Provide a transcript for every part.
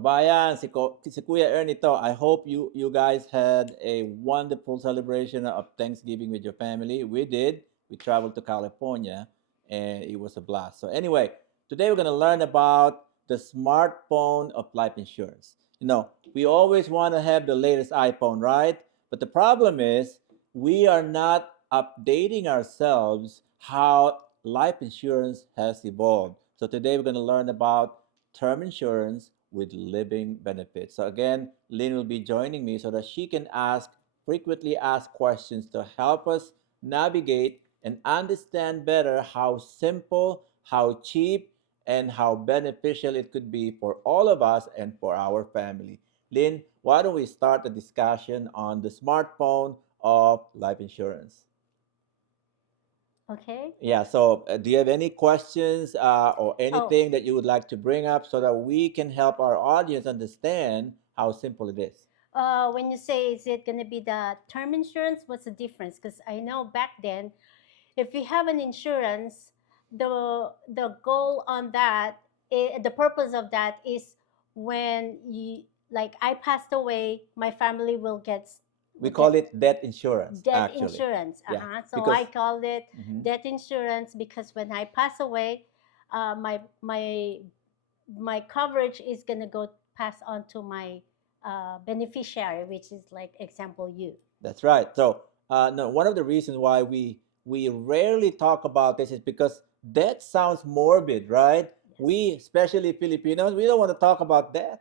Kabayan, si Kuya Ernie to. I hope you guys had a wonderful celebration of Thanksgiving with your family. We did. We traveled to California and it was a blast. So anyway, today we're going to learn about the smartphone of life insurance. We always want to have the latest iPhone, right? But the problem is we are not updating ourselves how life insurance has evolved. So today we're going to learn about term insurance with living benefits. So again, Lynn will be joining me so that she can ask frequently asked questions to help us navigate and understand better how simple, how cheap, and how beneficial it could be for all of us and for our family. Lynn, why don't we start the discussion on the smartphone of life insurance? Okay. Yeah, so do you have any questions or Oh, anything that you would like to bring up so that we can help our audience understand how simple it is? when you say is it going to be the term insurance, what's the difference? Because I know back then, if you have an insurance, the goal on that, the purpose of that is when you like I passed away, my family We will get call it debt insurance, death actually. insurance. Yeah, So I because called it mhm, death insurance because when I pass away, my coverage is gonna go pass on to my beneficiary, which is like example you. that's right. So, no, one of the reasons why we rarely talk about this is because death sounds morbid, right? Yes. We, especially Filipinos, we don't want to talk about death.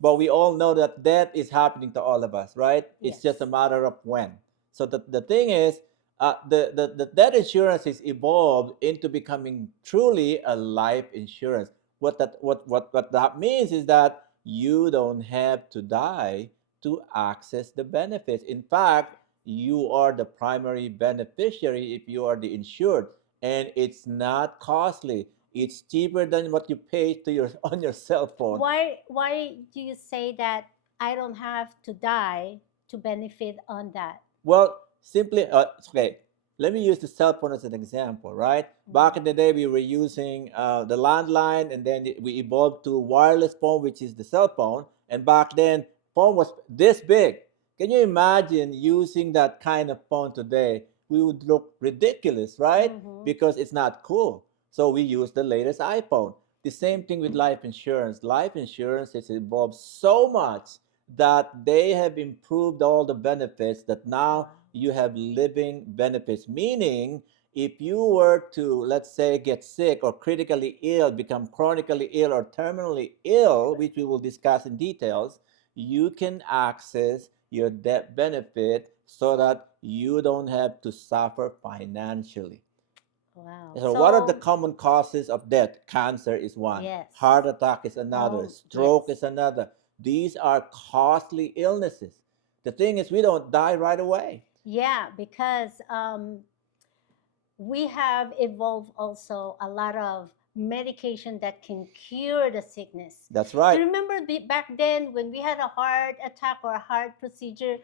But Yes. we all know that death is happening to all of us, right? It's just a Yes. matter of when. So the thing is, the death insurance is evolved into becoming truly a life insurance. What that means is that you don't have to die to access the benefits. In fact, you are the primary beneficiary if you are the insured, and it's not costly. It's cheaper than what you pay to your on your cell phone. Why do you say that I don't have to die to benefit on that? Well, simply, okay, let me use the cell phone as an example, right? Back in the day, we were using the landline, and then we evolved to wireless phone, which is the cell phone. And back then, phone was this big. Can you imagine using that kind of phone today? We would look ridiculous, right? Mm-hmm. Because it's not cool. So we use the latest iPhone. The same thing with life insurance. Life insurance has evolved so much that they have improved all the benefits that now Wow. you have living benefits, meaning if you were to, let's say, get sick or critically ill, become chronically ill or terminally ill, which we will discuss in details, you can access your debt benefit so that you don't have to suffer financially. Wow. So, what are the So common causes of death? Cancer is one, yes. heart attack is another, Yes. stroke is another. These are costly illnesses. The thing is, we don't die right away. Yeah, because we have evolved also a lot of medication that can cure the sickness. That's Do right. you remember back then when we had a heart attack or a heart procedure,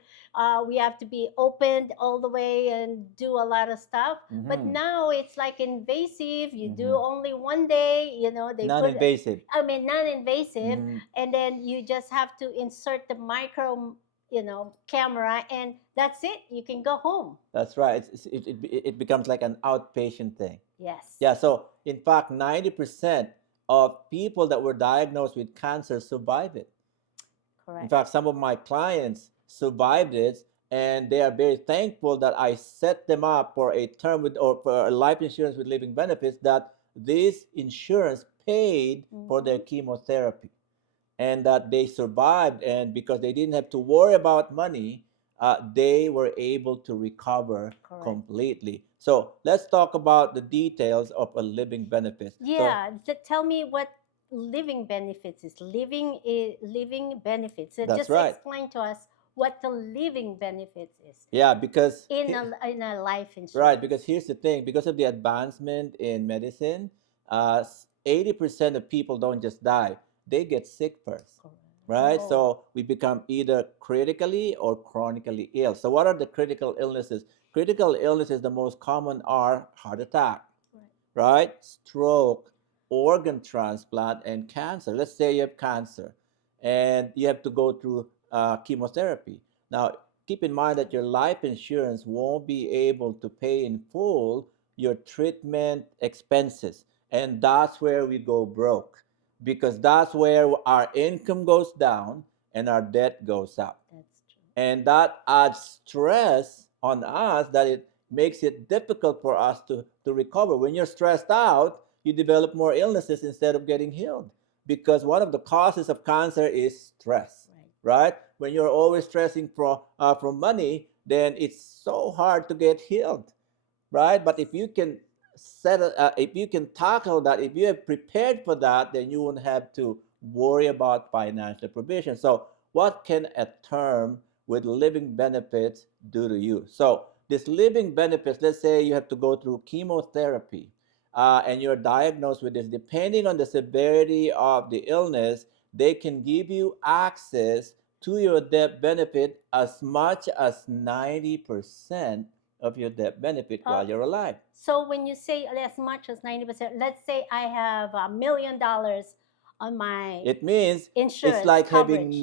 we have to be opened all the way and do a lot of stuff. But Mm-hmm. now it's like invasive. You do Mm-hmm. only one day. They Non put, invasive. I mean, non-invasive, Mm-hmm. and then you just have to insert the micro, camera, and that's it. You can go home. That's right. It becomes like an outpatient thing. Yes. Yeah, so in fact, 90% of people that were diagnosed with cancer survive it. In Correct. fact, some of my clients survived it, and they are very thankful that I set them up for a term with or for a life insurance with living benefits that this insurance paid for their Mm-hmm. chemotherapy and that they survived. And because they didn't have to worry about money, they were able to recover Correct. completely. So let's talk about the details of a living benefits. So Yeah, tell me what living benefits is. Living benefits. So that's just right. explain to us what the living benefits is Yeah, because in a life right, because insurance. here's the thing, because of the advancement in medicine, 80% of people don't just die, they get sick first, Correct. right? Oh, So we become either critically or chronically ill. So what are the critical illnesses? Critical illnesses, the most common are heart attack, right. right? Stroke, organ transplant, and cancer. Let's say you have cancer. and you have to go through chemotherapy. Now, keep in mind that your life insurance won't be able to pay in full your treatment expenses, and that's where we go broke, because that's where our income goes down and our debt goes up, That's true. and that adds stress on us, that it makes it difficult for us to recover. When you're stressed out, you develop more illnesses instead of getting healed, because one of the causes of cancer is stress, Right. right? When you're always stressing for money, then it's so hard to get healed, right? But if you can if you can tackle that, if you have prepared for that, then you won't have to worry about financial provision. So, what can a term with living benefits do to you? So, this living benefits, let's say you have to go through chemotherapy, and you're diagnosed with this. Depending on the severity of the illness, they can give you access to your death benefit as much as 90% of your death benefit Uh, while you're alive. so when you say as much as 90%, let's say I have $1 million on my It means it's insurance like having coverage,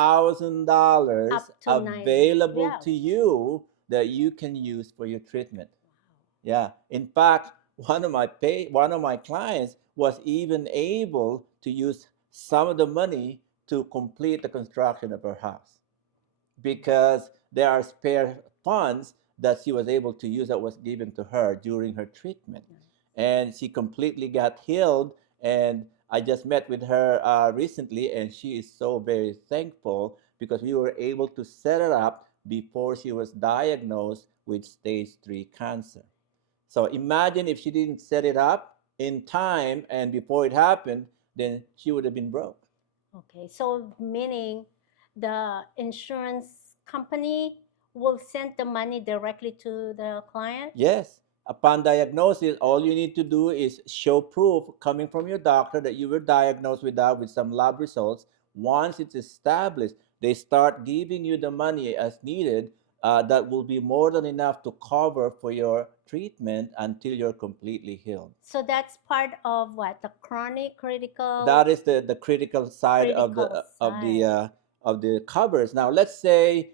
$900,000 up to 90. available Yeah. to you that you can use for your treatment. Yeah. In fact, one of my clients was even able to use some of the money to complete the construction of her house, because there are spare funds that she was able to use that was given to her during her treatment, and she completely got healed. And I just met with her recently, and she is so very thankful because we were able to set it up before she was diagnosed with stage 3 cancer. So imagine if she didn't set it up in time and before it happened, then she would have been broke. Okay, so meaning the insurance company will send the money directly to the client? Yes. Upon diagnosis, all you need to do is show proof coming from your doctor that you were diagnosed with that with some lab results. Once it's established, they start giving you the money as needed. That will be more than enough to cover for your treatment until you're completely healed. So that's part of what? The chronic That is the critical side critical side. of the covers. Now, let's say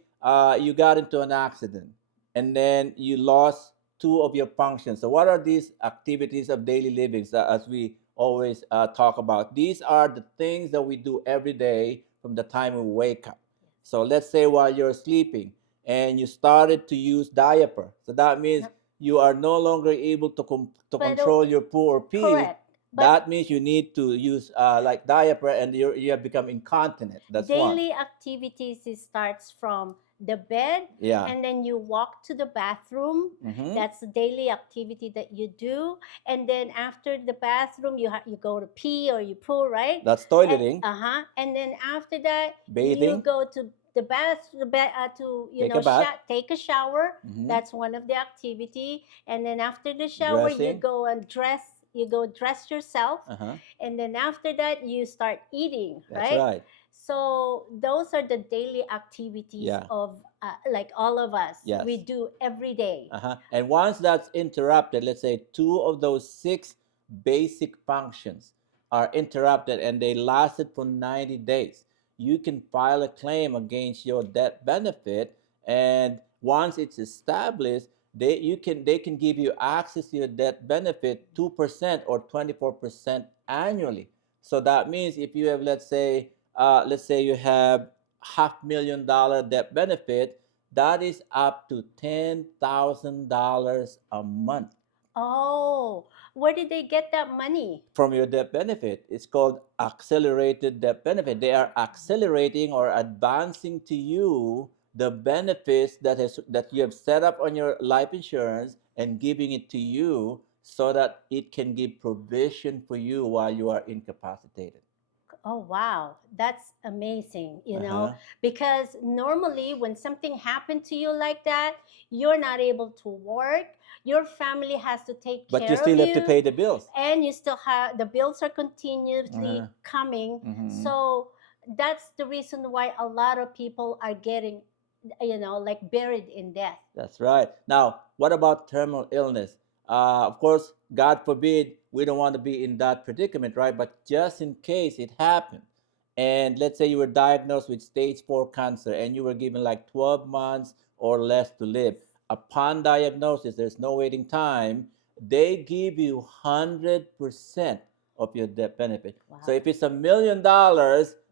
you got into an accident and then you lost two of your functions. So, what are these activities of daily living, as we always talk about? These are the things that we do every day from the time we wake up. So, let's say while you're sleeping and you started to use diaper. So that means Yep. you are no longer able to But control your poo or pee. correct. But That means you need to use like diaper, and you have become incontinent. That's one. daily activities, it starts from the bed, Yeah. and then you walk to the bathroom. Mm-hmm. That's the daily activity that you do. And then after the bathroom, you go to pee or you poo, right? That's toileting, Uh-huh. And then after that, you bathing, go to to take a bath, take a shower. mm-hmm, That's one of the activity. And then after the shower, dressing. you go dress yourself. Uh-huh. And then after that, you start eating, That's right? right. So those are the daily activities Yeah. of like all of us. Yes. We do every day. Uh-huh. And once that's interrupted, let's say two of those six basic functions are interrupted and they lasted for 90 days, you can file a claim against your death benefit. And once it's established, they can give you access to your death benefit 2% or 24% annually. So that means if you have, let's say you have $500,000 death benefit, that is up to $10,000 a month Oh, where did they get that money? from your death benefit. It's called accelerated death benefit. They are accelerating or advancing to you the benefits that you have set up on your life insurance and giving it to you so that it can give provision for you while you are incapacitated. Oh, wow. That's amazing, Uh-huh. because normally when something happened to you like that, you're not able to work. Your family has to take But you care of still have to you, pay the bills. and you still have the bills are continuously Uh-huh. coming. Mm-hmm. So that's the reason why a lot of people are getting, like buried in death. That's right. Now, what about terminal illness? Of course, God forbid we don't want to be in that predicament, right? But just in case it happened and let's say you were diagnosed with stage 4 cancer and you were given like 12 months or less to live. Upon diagnosis, there's no waiting time. They give you 100% of your death benefit. So Wow. if it's $1 million,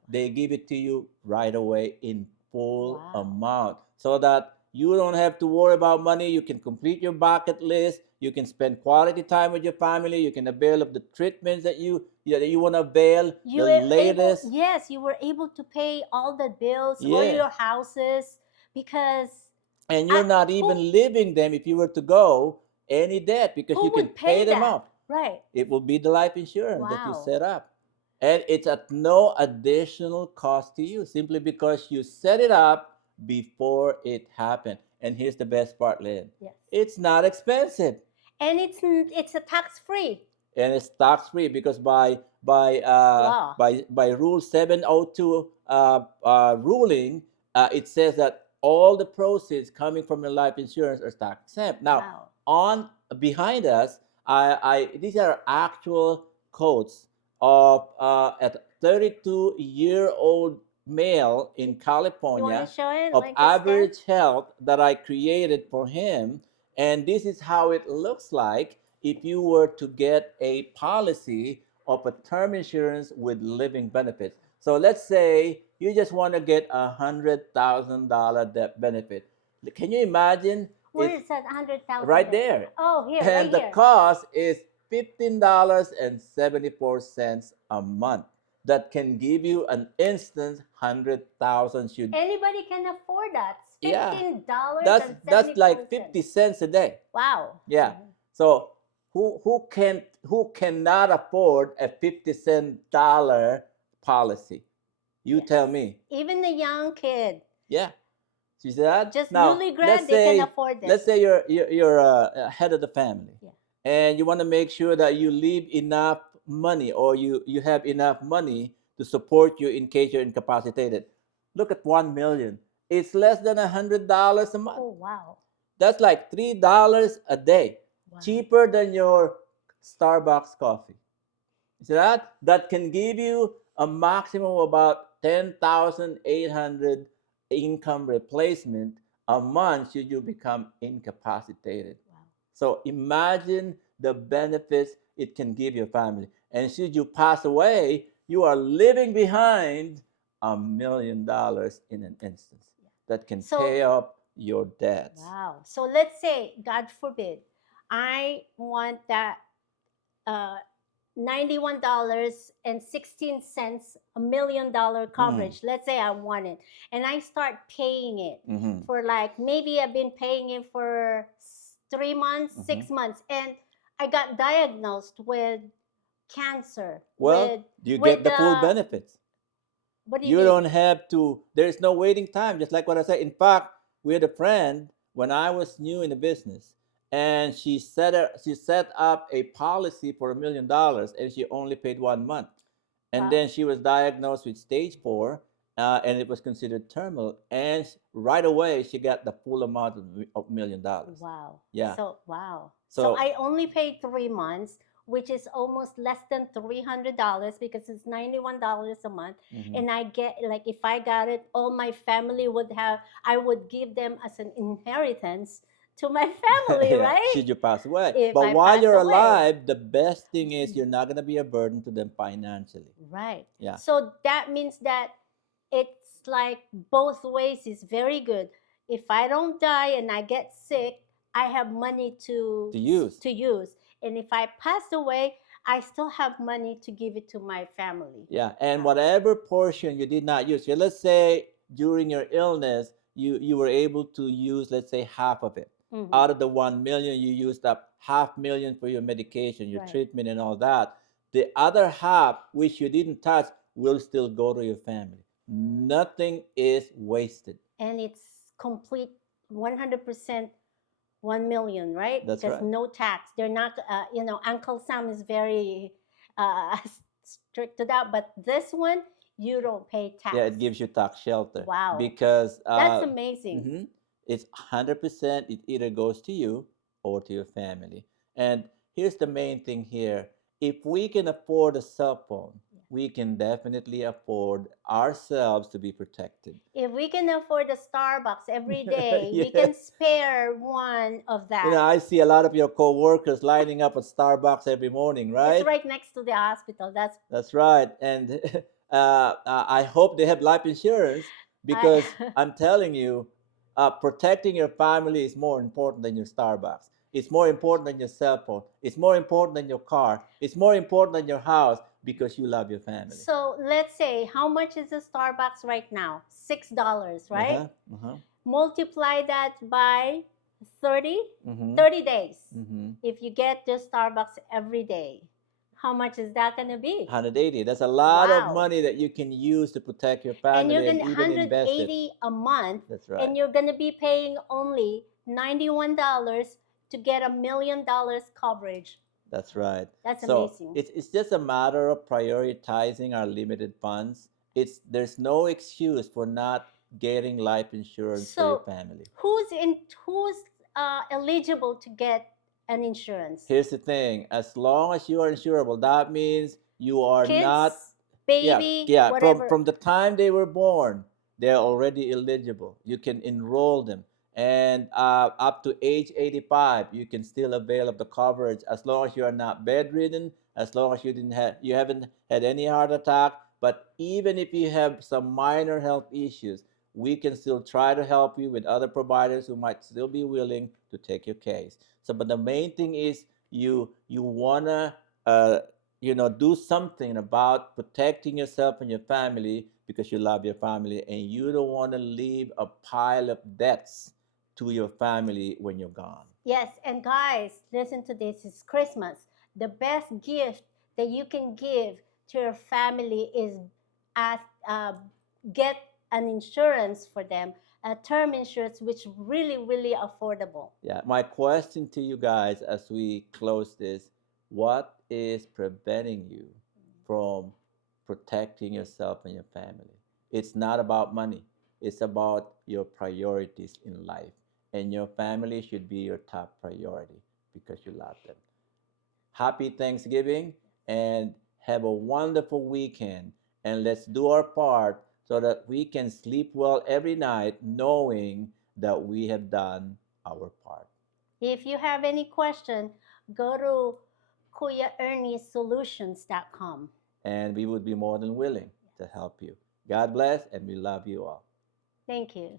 they give it to you right away in full Wow. amount, so that you don't have to worry about money. You can complete your bucket list. You can spend quality time with your family. You can avail of the treatments that you want to avail, You the were able, latest. yes, you were able to pay all the bills or Yeah. your houses because And I you're not even who living them if you were to go any debt, because you who can would pay pay them that? off. Right. It will be the life insurance that you Wow. set up. And it's at no additional cost to you, simply because you set it up before it happened. And here's the best part, Lynn. Yes. It's not expensive. And it's a tax free And it's tax free, because law. by rule 702 ruling, it says that all the proceeds coming from your life insurance are tax exempt. Now, Wow. on behind us, I these are actual quotes of a 32-year-old male in You want to California show it of like a scan? average health that I created for him. And this is how it looks like if you were to get a policy of a term insurance with living benefits. So let's say you just want to get $100,000 death benefit. Can you imagine? Where It's is that 100,000 right there? there. Oh, here, right And the here. cost is $15.74 a month. That can give you an instant 100,000 should. Anybody can afford that. It's Yeah. $15 That's and that's 74 like 50 cents. cents a day. Wow. Yeah. So who cannot afford a 50-cent dollar policy? You Yes. tell me. Even the young kid, Yeah. See that? just Now, newly grad, they can afford this. let's say you're a head of the family, Yeah. and you want to make sure that you leave enough money, or you have enough money to support you in case you're incapacitated. Look at 1 million. It's less than $100 a month. Oh, wow. That's like $3 a day, Wow. cheaper than your Starbucks coffee. See that? That can give you a maximum of about 10,800 income replacement a month should you become incapacitated. Wow. So imagine the benefits it can give your family. And should you pass away, you are leaving behind $1 million in an instance that can So- pay off your debts. Wow. So let's say, God forbid, I want that $91.16, $1 million coverage. Let's say I want it. And I start paying it Mhm. for like, maybe I've been paying it for 3 months, 6 months. And I got diagnosed with cancer. Well, you with get the full benefits. What do You mean? don't have to, there's no waiting time, just like what I said. In fact, we had a friend when I was new in the business, and she set up a policy for $1 million, and she only paid 1 month. And Wow. then she was diagnosed with stage 4, and it was considered terminal. And right away, she got the full amount of $1 million. Wow. Yeah. So wow. So- So I only paid 3 months, which is almost less than $300 because it's $91 a month. Mhm. And I get, like, if I got it, all my family would have, I would give them as an inheritance to my family, Yeah, right? should you pass away. If But I while pass you're away. alive, the best thing is you're not going to be a burden to them financially. Right. Yeah. So that means that it's like both ways is very good. If I don't die and I get sick, I have money to use. And if I pass away, I still have money to give it to my family. Yeah, and Wow. whatever portion you did not use. So let's say during your illness, you were able to use, let's say, half of it. Mhm. Out of the 1 million, you used up $500,000 for your medication, your Right. treatment, and all that. The other half, which you didn't touch, will still go to your family. Nothing is wasted. And it's complete 100% 1 million, right? That's because right. no tax. They're not, Uncle Sam is very strict to that. But this one, you don't pay tax. Yeah, it gives you tax shelter. Wow. Because That's amazing. mhm, it's 100%. It either goes to you or to your family. And here's the main thing here: if we can afford a cell phone, we can definitely afford ourselves to be protected. If we can afford a Starbucks every day, we Yeah. can spare one of You know, that. I see a lot of your coworkers lining up at Starbucks every morning, It's right? right next to the hospital. That's right. And I hope they have life insurance I because I'm telling you, protecting your family is more important than your Starbucks. It's more important than your cell phone. It's more important than your car. It's more important than your house because you love your family. So let's say, how much is a Starbucks right now? $6, Uh right? huh. Uh huh. Multiply that by 30, Mm-hmm. 30 days. Mm-hmm. If you get the Starbucks every day, how much is that going to be? 180. That's a lot of Wow. money that you can use to protect your And you're family going and to even invest it. 180 a month, That's right. and you're going to be paying only $91 to get $1 million coverage. That's right. That's So amazing. it's just a matter of prioritizing our limited funds. There's no excuse for not getting life insurance for your So, family. who's eligible to get an insurance? Here's the thing: as long as you are insurable, that means you are not. Kids, Yeah, baby, yeah. From whatever. from the time they were born, they're already eligible. You can enroll them, and up to age 85, you can still avail of the coverage as long as you are not bedridden, as long as you haven't had any heart attack. But even if you have some minor health issues, we can still try to help you with other providers who might still be willing to take your case. So, but the main thing is you wanna uh, do something about protecting yourself and your family because you love your family and you don't want to leave a pile of debts to your family when you're gone. Yes, and guys, listen to this. It's Christmas. The best gift that you can give to your family is ask, get an insurance for them, a term insurance, which really, really affordable. Yeah, my question to you guys as we close this: what is preventing you from protecting yourself and your family? It's not about money, it's about your priorities in life. And your family should be your top priority because you love them. Happy Thanksgiving and have a wonderful weekend. And let's do our part so that we can sleep well every night knowing that we have done our part. If you have any question, go to kuyaerniesolutions.com. And we would be more than willing to help you. God bless, and we love you all. Thank you.